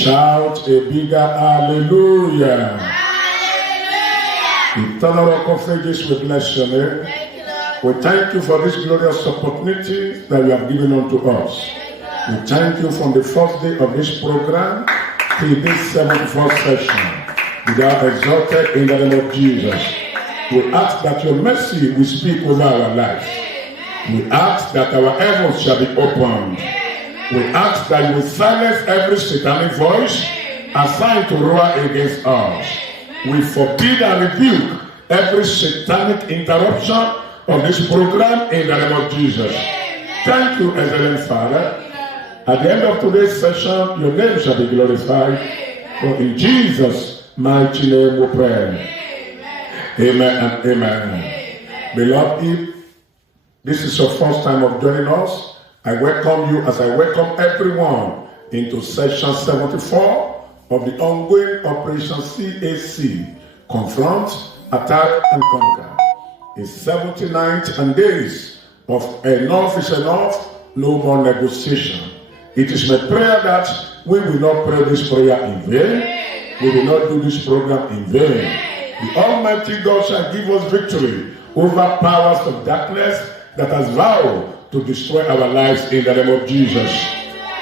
Shout a bigger hallelujah. Hallelujah. Eternal Rock of Ages, we bless your name. We thank you for this glorious opportunity that you have given unto us. We thank you from the first day of this program to this 74th session. We are exalted in the name of Jesus. We ask that your mercy will speak over our lives. We ask that our heavens shall be opened. We ask that you will silence every satanic voice assigned to roar against us. We forbid and rebuke every satanic interruption of this program in the name of Jesus. Thank you, excellent Father. At the end of today's session, your name shall be glorified. For in Jesus' mighty name we pray. Amen and amen. Beloved, if this is your first time of joining us, I welcome you as I welcome everyone into session 74 of the ongoing Operation CAC, Confront, Attack and Conquer. It's 79th and days of enough is enough, no more negotiation. It is my prayer that we will not pray this prayer in vain. We will not do this program in vain. The Almighty God shall give us victory over powers of darkness that has vowed to destroy our lives in the name of Jesus.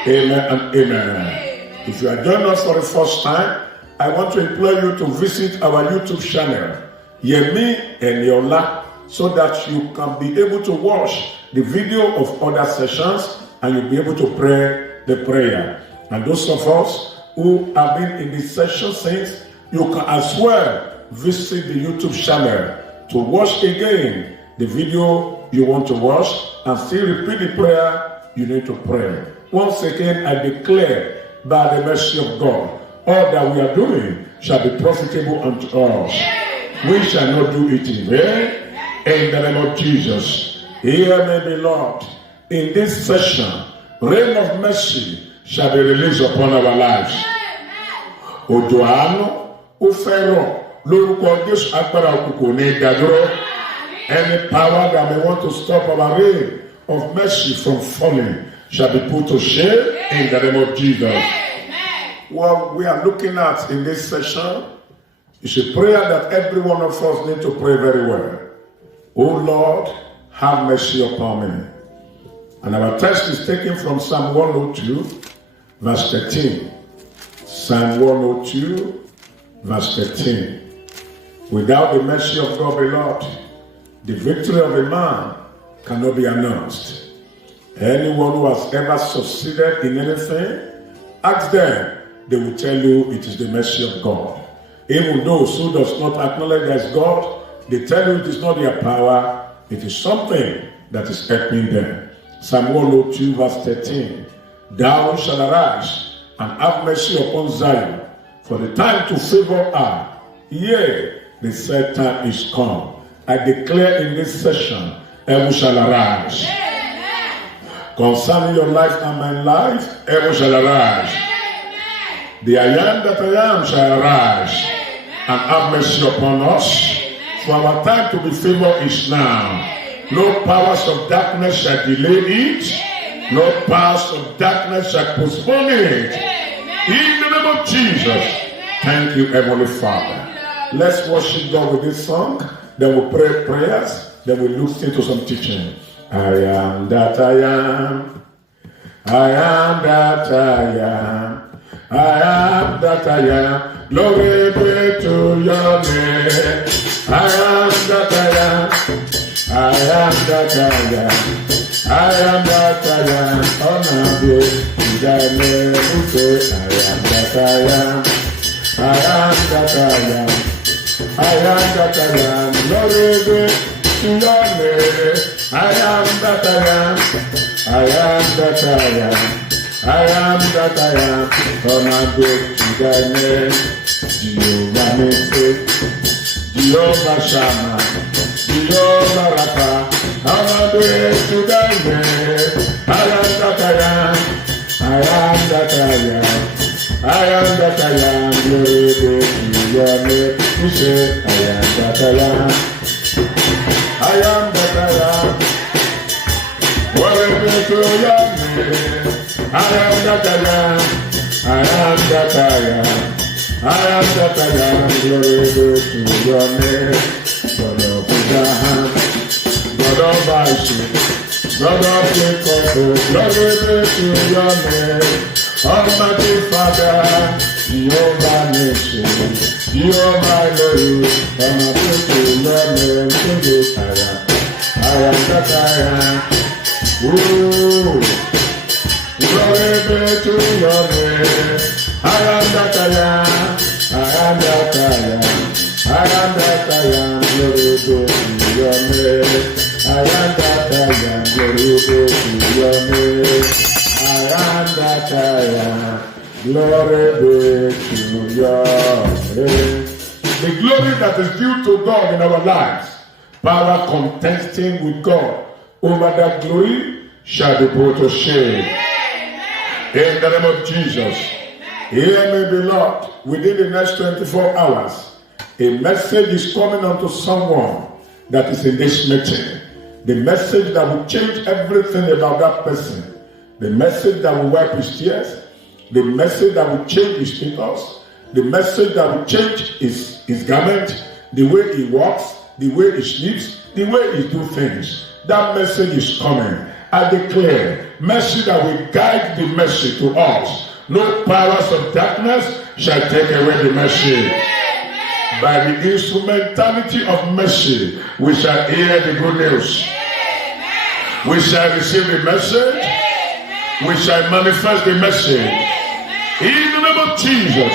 Amen and amen. If you are joining us for the first time, I want to implore you to visit our YouTube channel, Yemi Eniola, so that you can be able to watch the video of other sessions and you'll be able to pray the prayer. And those of us who have been in this session since, you can as well visit the YouTube channel to watch again the video you want to watch and still repeat the prayer you need to pray. Once again, I declare by the mercy of God, all that we are doing shall be profitable unto us. We shall not do it in vain. In the name of Jesus, hear me, beloved. In this session, rain of mercy shall be released upon our lives. Òjò àánú ó fẹ́ rọ̀ lórúkọ Jésù, agbára òkùnkùn ní ìdádúró. Any power that may want to stop our rain of mercy from falling shall be put to shame in the name of Jesus. What we are looking at in this session is a prayer that every one of us need to pray very well. Oh Lord, have mercy upon me. And our text is taken from Psalm 102, verse 13. Psalm 102, verse 13. Without the mercy of God, beloved, the victory of a man cannot be announced. Anyone who has ever succeeded in anything, ask them, they will tell you it is the mercy of God. Even those who does not acknowledge there is God, they tell you it is not their power, it is something that is helping them. Psalm 102 verse 13. Thou shalt arise and have mercy upon Zion, for the time to favor her. Yea, the set time is come. I declare in this session, heaven shall arise. Amen. Concerning your life and my life, heaven shall arise. Amen. The I am that I am shall arise. Amen. And have mercy upon us. Amen. For our time to be favored is now. Amen. No powers of darkness shall delay it. Amen. No powers of darkness shall postpone it. Amen. In the name of Jesus. Amen. Thank you, Heavenly Father. Let's worship God with this song. Then we'll pray prayers. Then we'll look into some teaching. I am that I am. I am that I am. I am that I am. Glory be to your name. I am that I am. I am that I am. I am that I am. Honor be to thy name. Who say I am that I am. I am that I am. I am that I am, glory be to your name. I am that I am, I am that I am, I am that I am. Honor be to thy name, Jehovah Nissi, Jehovah Shammah, Jehovah Rapha. Honor be to thy name. I am that I am, I am that I am, I am that I am. Glory be to your name. You say, I am that I am. I am that I am. Glory be to your name. I am that I am. I I am that I am. I am that I am. Glory be to your name. God of Abraham, God of Isaac, God of Jacob. Glory be to your name. Almighty Father, Jehovah Nisi, Jehovah Elohim, come up to your name, to this I am that I am. Ooh. Glory be to your name. I am that I am. I am that I am. I am that I am. Glory be to your name. I am that I am. Glory be to your name. I am that I am. Glory be to your name. The glory that is due to God in our lives, power contesting with God over that glory shall be put to shame. In the name of Jesus. Hear me, beloved. Within the next 24 hours, a message is coming unto someone that is in this meeting. The message that will change everything about that person. The message that will wipe his tears. The message that will change his status. The message that will change his garment. The way he walks. The way he sleeps. The way he do things. That message is coming. I declare mercy that will guide the mercy to us. No powers of darkness shall take away the mercy. By the instrumentality of mercy, we shall hear the good news. We shall receive the message. We shall manifest the message. In the name of Jesus.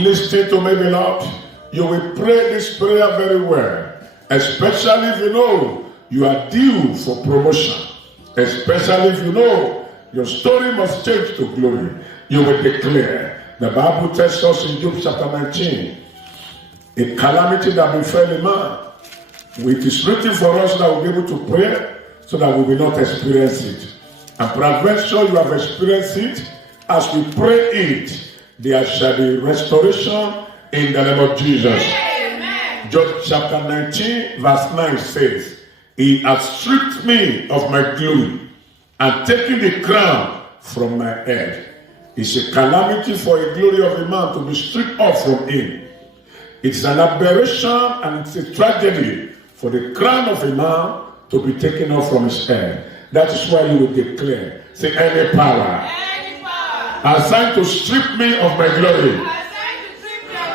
Listen to me, beloved. You will pray this prayer very well. Especially if you know you are due for promotion. Especially if you know your story must change to glory. You will declare. The Bible tells us in Job chapter 19, a calamity that befell a man. It is written for us that we'll be able to pray so that we will not experience it. And peradventure you have experienced it. As we pray it, there shall be restoration in the name of Jesus. Amen. Job chapter 19 verse 9 says, He has stripped me of my glory and taken the crown from my head. It's a calamity for a glory of a man to be stripped off from him. It's an aberration and it's a tragedy for the crown of a man to be taken off from his head. That is why you will declare, say, any power assigned to strip me of my glory,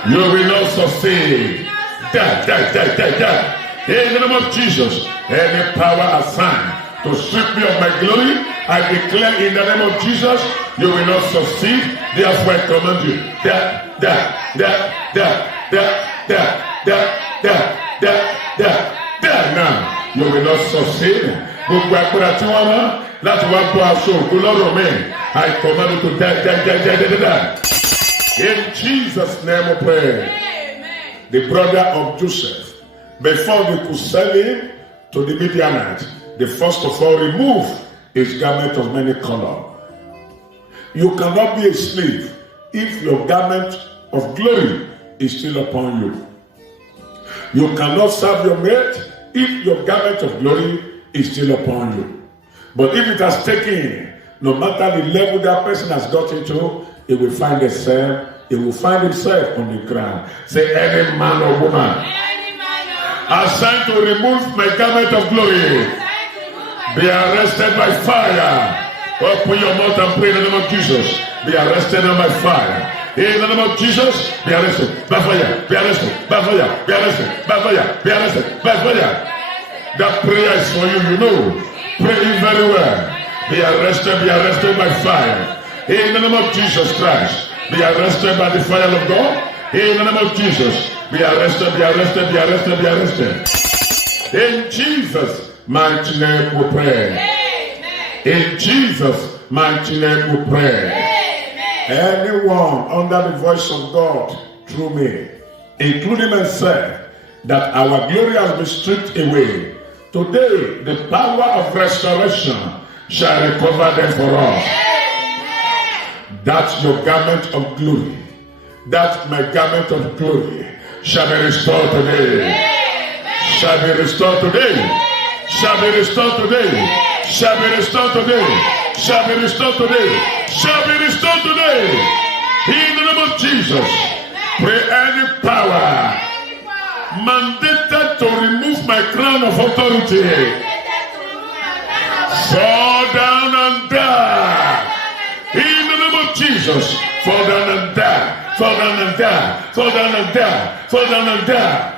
you will not succeed. Die. In the name of Jesus, any power assigned to strip me of my glory, I declare in the name of Jesus, you will not succeed. Therefore, I command you, now. You will not succeed. I command you to die. In Jesus' name we pray. Amen. The brother of Joseph, before they could sell him to the Midianites, they first of all remove his garment of many colors. You cannot be a slave if your garment of glory is still upon you. You cannot serve your mate if your garment of glory is still upon you. But if it has taken, no matter the level that person has got into, he will find himself on the ground. Say, any man or woman assigned to remove my garment of glory, be arrested by fire. Open your mouth and pray in the name of Jesus. Be arrested by fire. In the name of Jesus, be arrested by fire. Be arrested by fire. Be arrested by fire. Be arrested by fire. That prayer is for you, you know. Pray it very well. Be arrested by fire. In the name of Jesus Christ, be arrested by the fire of God. In the name of Jesus, be arrested. In Jesus' mighty name we pray. Amen. In Jesus' mighty name we pray. Amen. Anyone under the voice of God through me, including myself, that our glory has been stripped away, today the power of restoration shall recover them for us. Amen. That's your garment of glory. That's my garment of glory. Shall be restored today. Amen. Shall be restored today. Amen. Shall be restored today. Amen. Shall be restored today. Amen. Shall be restored today. Amen. Shall be restored today. In the name of Jesus. Pray any power mandated to remove my crown of authority. Fall down and die. In the name of Jesus. Fall down and die. Fall down and die. Fall down and die. Fall down and die.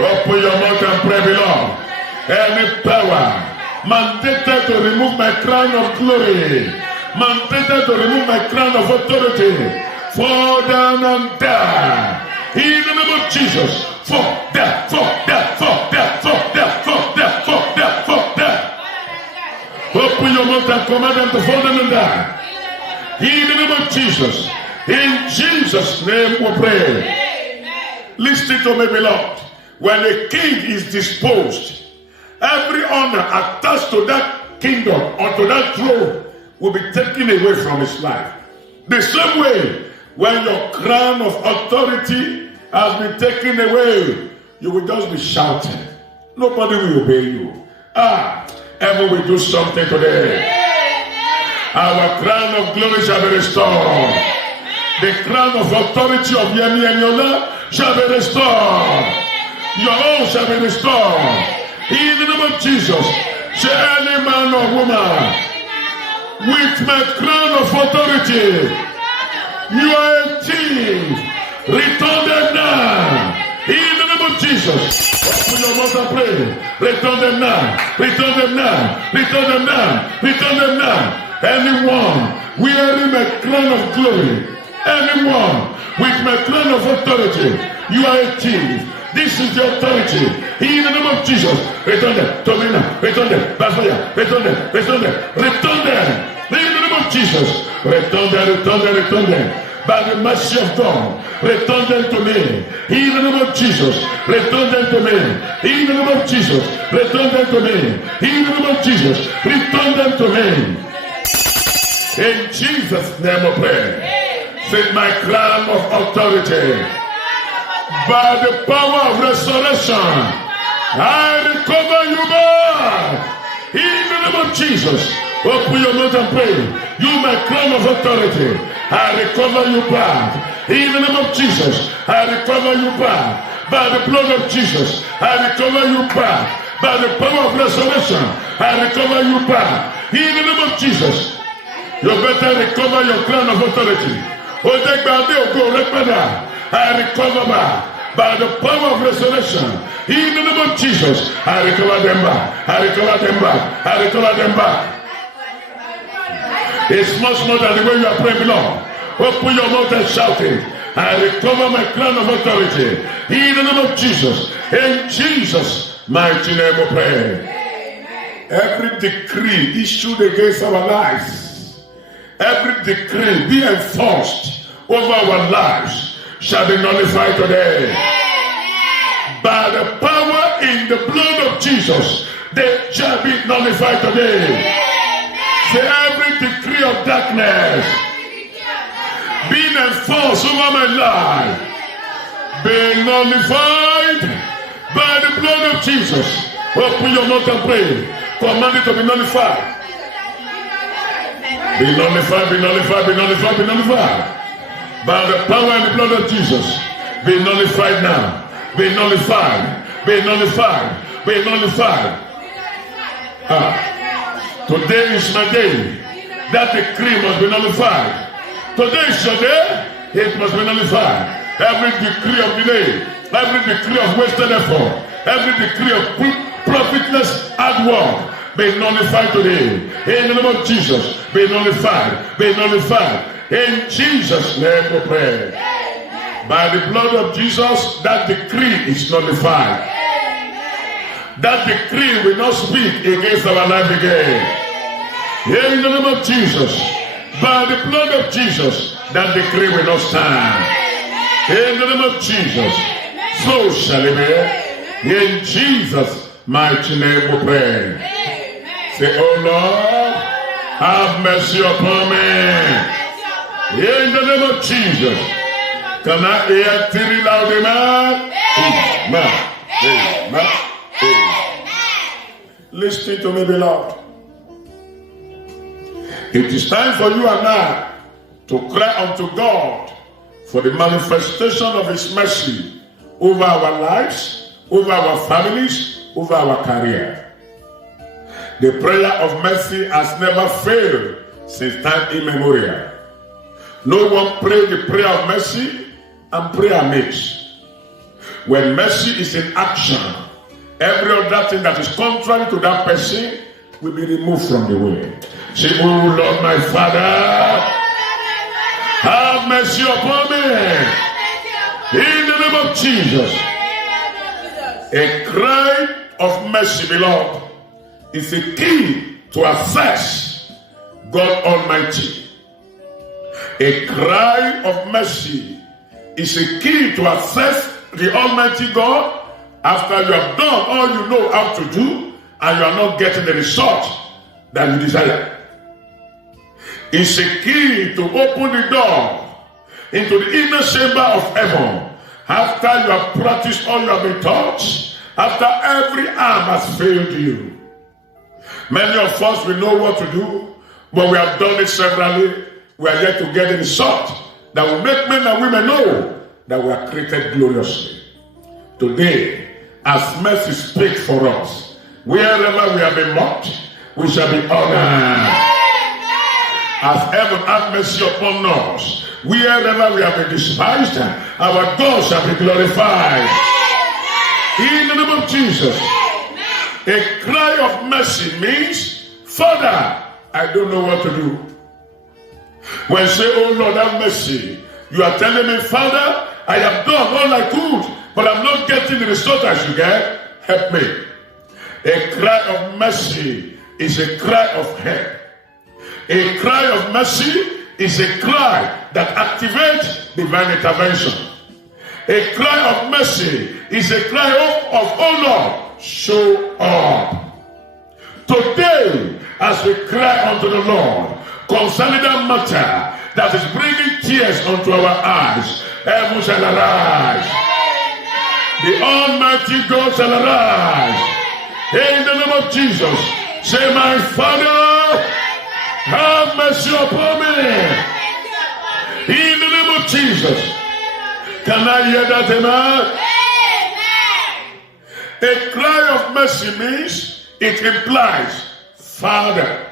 Open your mouth and pray, beloved. Any power mandated to remove my crown of glory, mandated to remove my crown of authority, fall down and die. In the name of Jesus, fall down, fall down, fall down, fall down, fall down, fall down, fall down. Open your mouth and command them to fall down and die. In the name of Jesus, in Jesus' name we pray. Listen to me, beloved. When a king is disposed, every honor attached to that kingdom or to that throne will be taken away from his life. The same way, when your crown of authority has been taken away, you will just be shouting. Nobody will obey you. Heaven will do something today. Our crown of glory shall be restored. The crown of authority of Yemi and Yola shall be restored. Your own shall be restored. In the name of Jesus, say any man or woman with my crown of authority, you are a thief. Return them now. In the name of Jesus. Open your mouth and pray. Return them now. Return them now. Return them now. Return them now. Anyone wearing my crown of glory, anyone with my crown of authority, you are a thief. This is the authority. In the name of Jesus. Return them. Tomina. Return them. Basaya. Return them. Return them. Return them. In the name of Jesus. Return them. Return them. Return them. By the mercy of God. Return them to me. In the name of Jesus. Return them to me. In the name of Jesus. Return them to me. In the name of Jesus. Return them to me. In Jesus' name I pray. Say my crown of authority. By the power of resurrection, I recover you back. In the name of Jesus, open your mouth and pray. You, my crown of authority, I recover you back. In the name of Jesus, I recover you back. By the blood of Jesus, I recover you back. By the power of resurrection, I recover you back. In the name of Jesus, you better recover your crown of authority. I recover back by the power of resurrection. In the name of Jesus, I recover them back. I recover them back. I recover them back. It's much more than the way you are praying, Lord. Open your mouth and shout it. I recover my crown of authority. In the name of Jesus. In Jesus' mighty name we pray. Every decree issued against our lives, every decree be enforced over our lives, shall be nullified today. By the power in the blood of Jesus, they shall be nullified today. Say every decree of darkness being enforced over my life, be nullified by the blood of Jesus. Open your mouth and pray. Command it to be nullified. Be nullified, be nullified, be nullified, be nullified. By the power and the blood of Jesus, be nullified now. Be nullified. Be nullified. Be nullified. Today is my day. That decree must be nullified. Today is your day. It must be nullified. Every decree of delay, every decree of wasted effort, every decree of profitless hard work, be nullified today. In the name of Jesus, be nullified. Be nullified. In Jesus' name we pray. By the blood of Jesus, that decree is nullified. That decree will not speak against our life again. In the name of Jesus, by the blood of Jesus, that decree will not stand. In the name of Jesus, so shall it be. In Jesus' mighty name we pray. Say, oh Lord, have mercy upon me. In the name of Jesus. Can I hear 3 loud amen? Amen. Amen. Amen. Listen to me, beloved. It is time for you and I to cry unto God for the manifestation of His mercy over our lives, over our families, over our career. The prayer of mercy has never failed since time immemorial. No one prayed the prayer of mercy and prayer makes. When mercy is in action, every other thing that is contrary to that person will be removed from the way. Say, oh Lord, my Father, have mercy upon me. In the name of Jesus. A cry of mercy, beloved, is a key to access God Almighty. A cry of mercy is a key to access the Almighty God after you have done all you know how to do and you are not getting the result that you desire. It's a key to open the door into the inner chamber of heaven after you have practiced all you have been taught, after every arm has failed you. Many of us, we know what to do, but we have done it severally. We are yet to get the result that will make men and women know that we are created gloriously. Today, as mercy speaks for us, wherever we have been mocked, we shall be honored. As heaven have mercy upon us, wherever we have been despised, our God shall be glorified. In the name of Jesus. A cry of mercy means, Father, I don't know what to do. When you say, oh Lord, have mercy, you are telling me, Father, I have done all I could, but I'm not getting the result I should get. Help me. A cry of mercy is a cry of help. A cry of mercy is a cry that activates divine intervention. A cry of mercy is a cry of oh Lord, show up. Today, as we cry unto the Lord concerning that matter that is bringing tears unto our eyes, heaven shall arise. The Almighty God shall arise. In the name of Jesus, say, my Father, have mercy upon me. In the name of Jesus. Can I hear that, amen? A cry of mercy means, it implies, Father,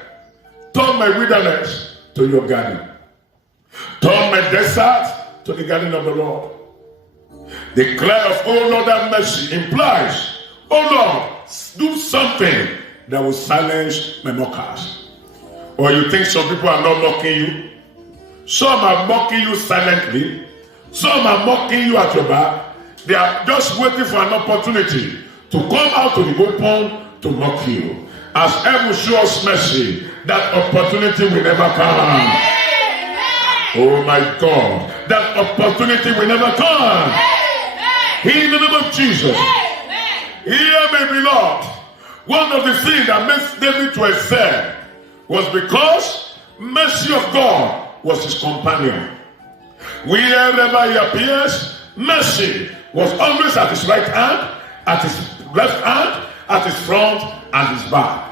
turn my wilderness to your garden. Turn my desert to the garden of the Lord. The cry of, oh Lord, have mercy implies, oh Lord, do something that will silence my mockers. Or you think some people are not mocking you? Some are mocking you silently. Some are mocking you at your back. They are just waiting for an opportunity to come out to the open to mock you. As heaven shows mercy, that opportunity will never come. Oh my God, that opportunity will never come. In the name of Jesus. Hear me, beloved. One of the things that makes David to excel was because mercy of God was his companion. Wherever he appears, mercy was always at his right hand, at his left hand, at his front, and his back.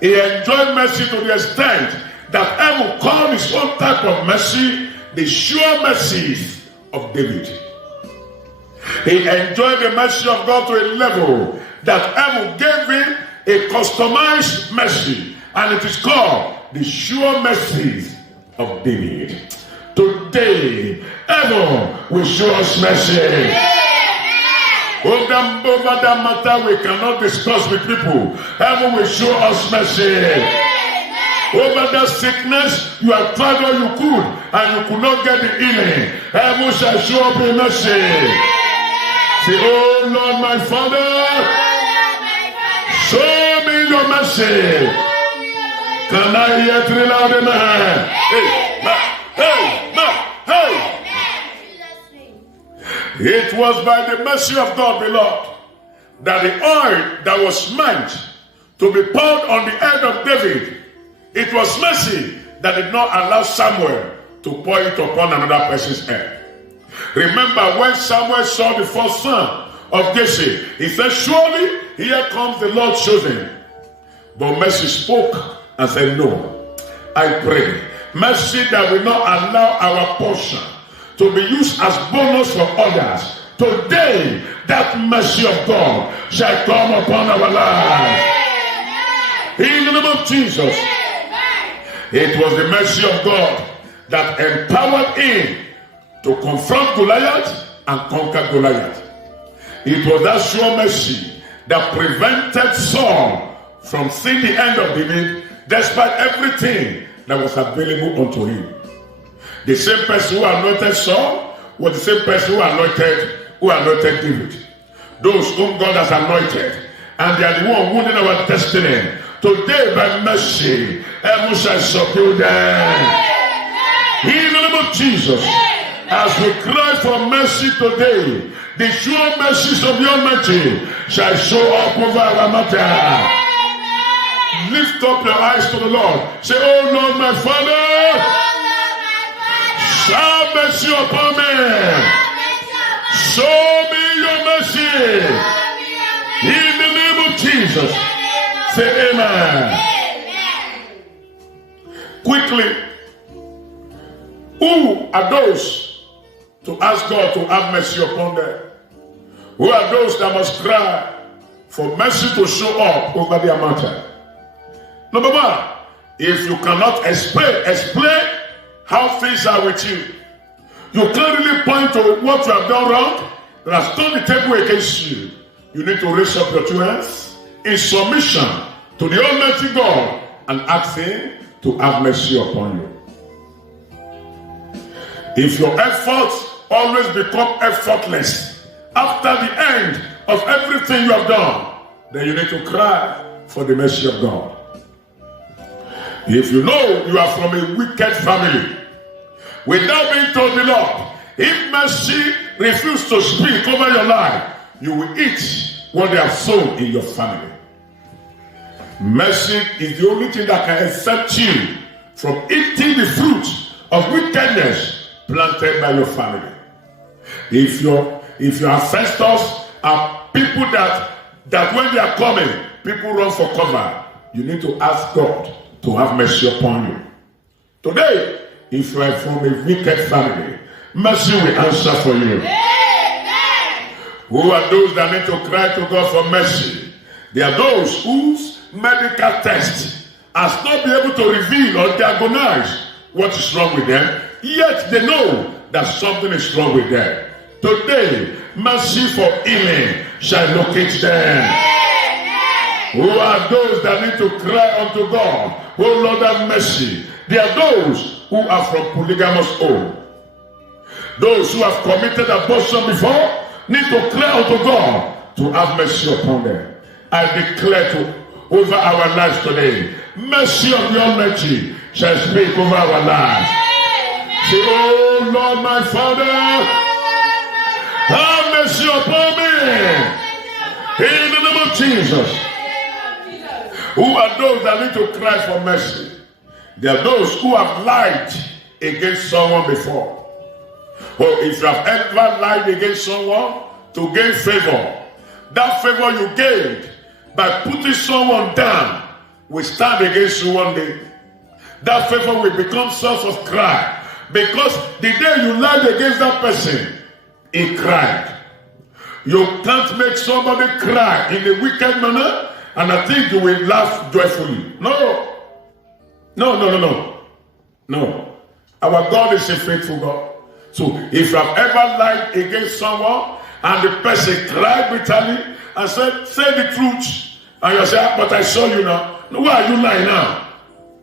He enjoyed mercy to the extent that heaven called his own type of mercy the sure mercies of David. He enjoyed the mercy of God to a level that heaven gave him a customized mercy, and it is called the sure mercies of David. Today, heaven will show us mercy. Over that matter we cannot discuss with people, heaven will show us mercy. Over that sickness, you have tried all you could and you could not get the healing, heaven shall show up in mercy. Say, oh Lord, my Father, show me your mercy. Can I hear 3 loud amen? Hey. It was by the mercy of God, beloved, that the oil that was meant to be poured on the head of David, it was mercy that did not allow Samuel to pour it upon another person's head. Remember when Samuel saw the first son of Jesse, he said, surely here comes the Lord's chosen. But mercy spoke and said, no, I pray Mercy that will not allow our portion to be used as bonus for others. Today, that mercy of God shall come upon our lives. In the name of Jesus. It was the mercy of God that empowered him to confront Goliath and conquer Goliath. It was that sure mercy that prevented Saul from seeing the end of David despite everything that was available unto him. The same person who anointed Saul was the same person who anointed David. Those whom God has anointed, and they are the one wounding our destiny. Today, by mercy, heaven shall subdue them. In the name of Jesus, as we cry for mercy today, the sure mercies of the Almighty shall show up over our matter. Lift up your eyes to the Lord. Say, oh Lord, my Father, show mercy upon me. Show me your mercy. In the name of Jesus. Say amen. Quickly, who are those to ask God to have mercy upon them? Who are those that must cry for mercy to show up over their matter? Number one, if you cannot explain how things are with you, you can't really point to what you have done wrong that has turned the table against you. You need to raise up your two hands in submission to the Almighty God and ask Him to have mercy upon you. If your efforts always become effortless after the end of everything you have done, then you need to cry for the mercy of God. If you know you are from a wicked family, without being told the Lord, if mercy refuses to speak over your life, you will eat what they have sown in your family. Mercy is the only thing that can exempt you from eating the fruit of wickedness planted by your family. If your ancestors are people that when they are coming, people run for cover, you need to ask God to have mercy upon you. Today, if you are from a wicked family, mercy will answer for you. Amen. Who are those that need to cry to God for mercy? They are those whose medical test has not been able to reveal or diagnose what is wrong with them, yet they know that something is wrong with them. Today, mercy for healing shall locate them. Amen. Who are those that need to cry unto God? Oh Lord, have mercy. They are those who are from polygamous home. Those who have committed abortion before need to cry unto God to have mercy upon them. I declare over our lives today, mercy of the Almighty shall speak over our lives. Say, oh Lord, my Father, have mercy upon me. In the name of Jesus. Who are those that need to cry for mercy? They are those who have lied against someone before. Or if you have ever lied against someone to gain favor, that favor you gained by putting someone down will stand against you one day. That favor will become source of cry. Because the day you lied against that person, he cried. You can't make somebody cry in a wicked manner and I think you will laugh joyfully. No. Our God is a faithful God. So if you have ever lied against someone and the person cried bitterly and said, say the truth, and you say, but I saw you now. Why are you lying now?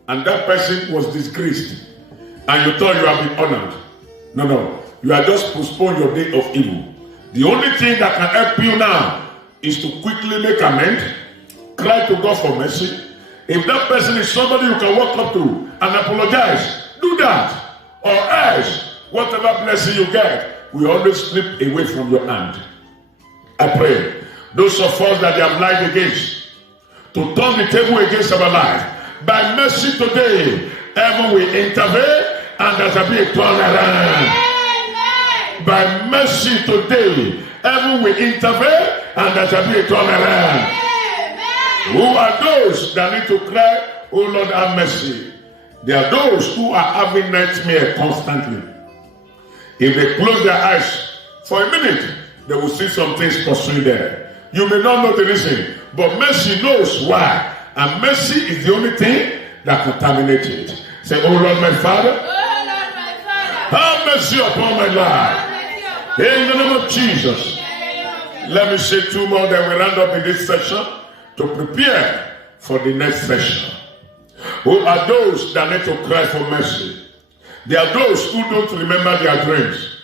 And that person was disgraced and you thought you have been honored. No. You are just postponing your day of evil. The only thing that can help you now is to quickly make amends, cry to God for mercy. If that person is somebody you can walk up to and apologize, do that. Or else, whatever blessing you get will always slip away from your hand. I pray, those of us that they have lied against, to turn the table against our life, by mercy today, heaven will intervene and there shall be a turnaround. By mercy today, heaven will intervene and there shall be a turnaround. Who are those that need to cry, oh Lord, have mercy? There are those who are having nightmare constantly. If they close their eyes for a minute, they will see some things pursuing them. You may not know the reason, but mercy knows why. And mercy is the only thing that can terminate it. Say, oh Lord, my Father, have mercy upon my life. In the name of Jesus. Let me say two more, then we round up in this session to prepare for the next session. Who are those that need to cry for mercy? There are those who don't remember their dreams.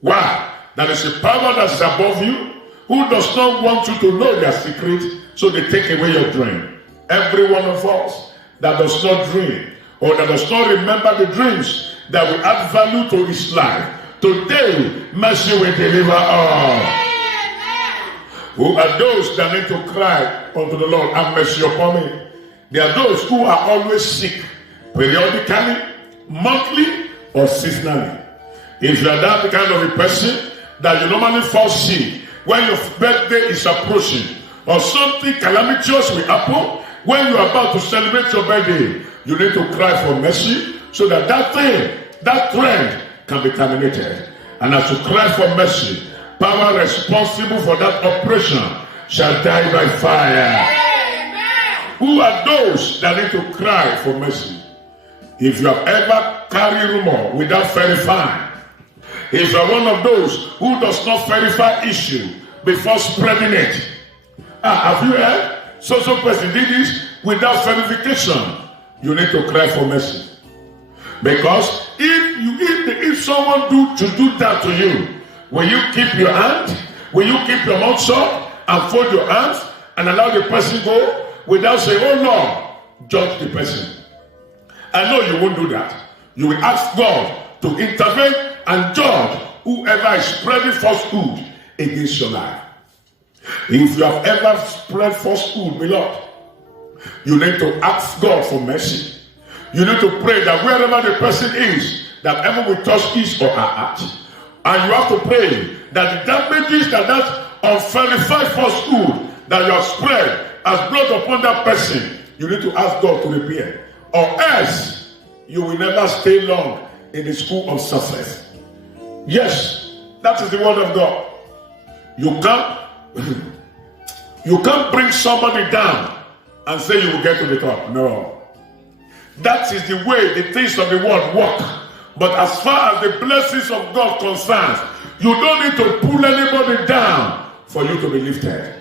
Why? There is a power that is above you who does not want you to know their secret, so they take away your dream. Every one of us that does not dream or that does not remember the dreams that will add value to his life, today mercy will deliver all. Who are those that need to cry unto the Lord, have mercy upon me? There are those who are always sick, periodically, monthly, or seasonally. If you are that kind of a person that you normally fall sick when your birthday is approaching, or something calamitous will happen when you are about to celebrate your birthday, you need to cry for mercy so that that thing, that trend can be terminated. And as you cry for mercy, power responsible for that operation shall die by fire. Amen. Who are those that need to cry for mercy? If you have ever carried rumor without verifying, if you are one of those who does not verify issue before spreading it, have you heard? So person did this without verification. You need to cry for mercy. Because if someone do that to you, will you keep your hand? Will you keep your mouth shut and fold your hands and allow the person go without saying, oh Lord, judge the person? I know you won't do that. You will ask God to intervene and judge whoever is spreading falsehood against your life. If you have ever spread falsehood, beloved, you need to ask God for mercy. You need to pray that wherever the person is, that heaven will touch his or her heart. And you have to pray that the damages that unverified falsehood that you have spread has brought upon that person, you need to ask God to repair. Or else, you will never stay long in the school of success. Yes, that is the word of God. You can't bring somebody down and say you will get to the top. No. That is the way the things of the world work. But as far as the blessings of God concerns, you don't need to pull anybody down for you to be lifted.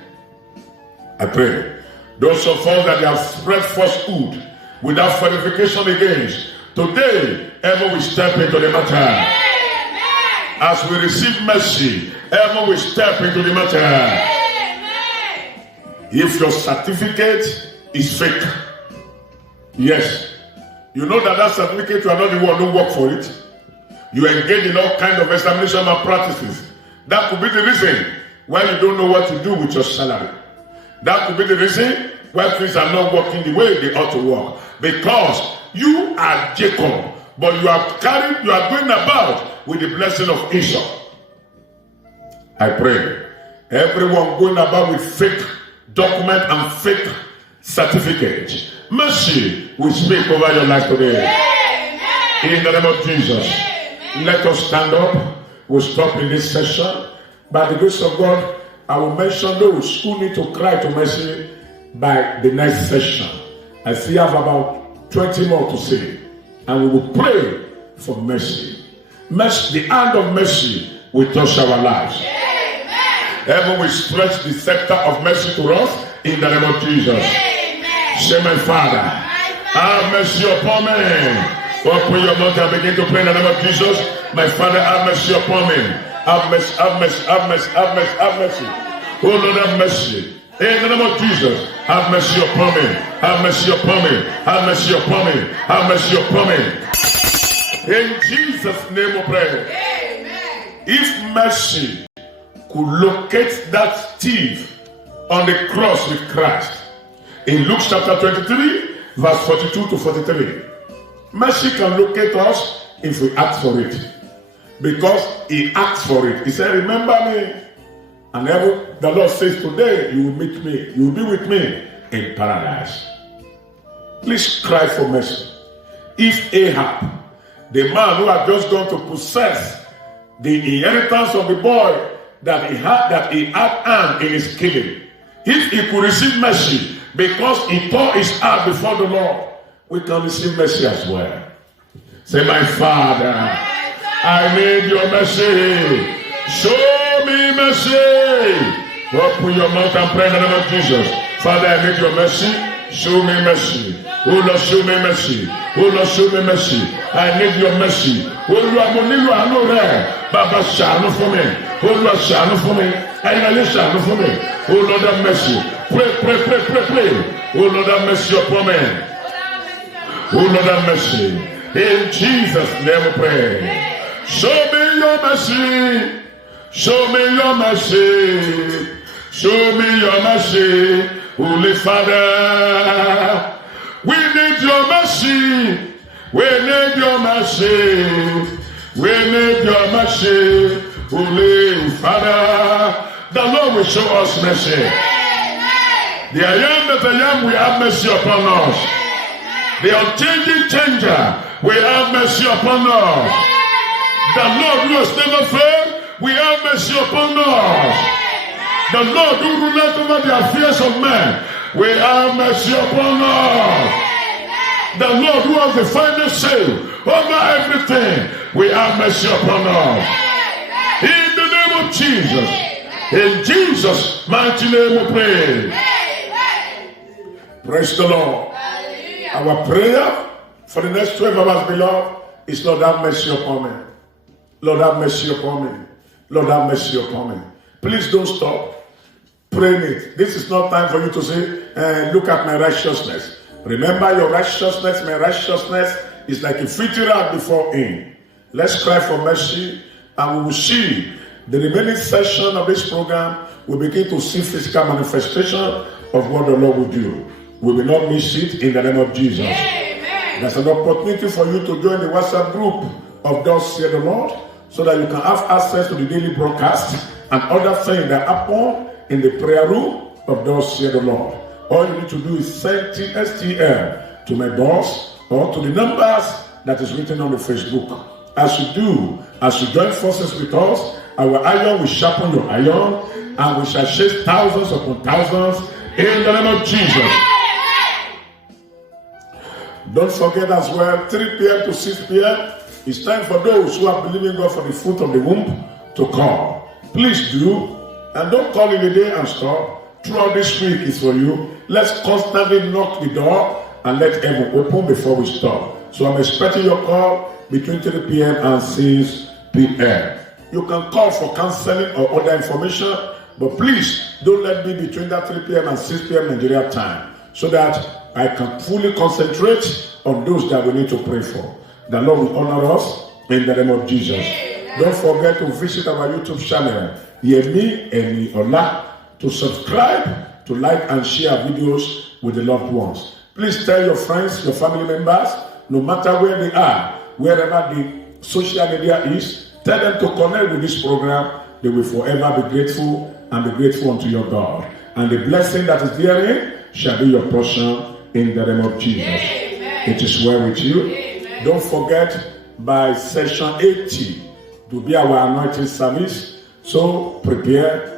I pray those of us that have spread falsehood without verification against, today heaven will step into the matter. Amen. As we receive mercy, heaven will step into the matter. Amen. If your certificate is fake, yes, you know that certificate, you are not the one who work for it. You engage in all kinds of examination malpractices. That could be the reason why you don't know what to do with your salary. That could be the reason why things are not working the way they ought to work. Because you are Jacob, but you are going about with the blessing of Esau. I pray everyone going about with fake document and fake certificate, mercy will speak over your life today. Amen. In the name of Jesus. Amen. Let us stand up. We'll stop in this session. By the grace of God, I will mention those who need to cry to mercy by the next session. I still have about 20 more to say. And we will pray for mercy. Mercy, the hand of mercy will touch our lives. Amen. Heaven will stretch the scepter of mercy to us in the name of Jesus. Amen. Say, my Father, have mercy upon me. Open your mouth and begin to pray in the name of Jesus. My Father, have mercy upon me. Have mercy, have mercy, have mercy, have mercy, have mercy. Oh Lord, have mercy. In the name of Jesus, have mercy upon me. Have mercy upon me. Have mercy upon me. Have mercy upon me. In Jesus' name we pray. Amen. If mercy could locate that thief on the cross with Christ, in Luke chapter 23, verse 42 to 43, mercy can locate us if we ask for it. Because he asked for it. He said, remember me. And the Lord says, today you will meet me. You will be with me in paradise. Please cry for mercy. if Ahab, the man who had just gone to possess the inheritance of the boy that he had hand in his killing, if he could receive mercy because he tore his heart before the Lord, we can receive mercy as well. Say, my Father, I need your mercy. Show me mercy. Open your mouth and pray in the name of Jesus. Father, I need your mercy. Show me mercy. Oh Lord, show me mercy. Oh Lord, show me mercy. I need your mercy. Oh Lord, I need your mercy. Baba, shine for me. Oh Lord, shine for me. I need shine for me. Oh Lord, have mercy. Pray. Oh Lord, have mercy upon me. Oh Lord, have mercy. In Jesus' name we pray. Show me your mercy. Show me your mercy. Show me your mercy. Holy Father, we need your mercy. We need your mercy. We need your mercy. Holy Father, the Lord will show us mercy. The I am that I am, we have mercy upon us. The unchanging changer, we have mercy upon us. The Lord who has never failed, we have mercy upon us. The Lord who ruleth over the affairs of men, we have mercy upon us. The Lord who has the final say over everything, we have mercy upon us. In the name of Jesus, in Jesus' mighty name we pray. Praise the Lord. Our prayer for the next 12 hours, beloved, is Lord have mercy upon me. Lord have mercy upon me. Lord have mercy upon me. Please don't stop praying it. This is not time for you to say, look at my righteousness. Remember your righteousness. My righteousness is like a filthy rag before him. Let's cry for mercy, and we will see the remaining session of this program. We begin to see physical manifestation of what the Lord will do. We will not miss it in the name of Jesus. Amen. There's an opportunity for you to join the WhatsApp group of Thus Saith the Lord, so that you can have access to the daily broadcast and other things that happen in the prayer room of Thus Saith the Lord. All you need to do is send STL to my boss or to the numbers that is written on the Facebook. As you join forces with us, our iron will sharpen your iron, and we shall chase thousands upon thousands in the name of Jesus. Don't forget as well, 3 p.m. to 6 p.m. it's time for those who are believing God for the fruit of the womb to come. Please do, and don't call in a day and stop. Throughout this week is for you. Let's constantly knock the door and let heaven open before we stop. So I'm expecting your call between 3 p.m. and 6 p.m. You can call for counseling or other information, but please don't let me between that 3 p.m. and 6 p.m. Nigeria time, so that I can fully concentrate on those that we need to pray for. The Lord will honor us in the name of Jesus. Amen. Don't forget to visit our YouTube channel, Yemi Eni Ola, to subscribe, to like and share videos with the loved ones. Please tell your friends, your family members, no matter where they are, wherever the social media is, tell them to connect with this program. They will forever be grateful and be grateful unto your God. And the blessing that is therein shall be your portion in the name of Jesus. Amen. It is well with you. Amen. Don't forget, by session 80 to be our anointing service. So prepare.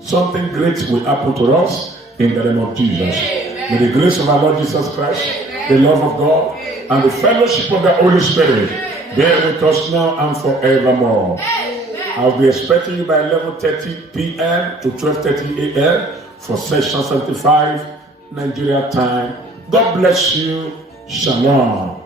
Something great will happen to us in the name of Jesus. Amen. May the grace of our Lord Jesus Christ, Amen, the love of God, and the fellowship of the Holy Spirit be with us now and forevermore. Amen. I'll be expecting you by 11:30 p.m. to 12:30 a.m. for session 75 Nigeria time. God bless you. Shalom.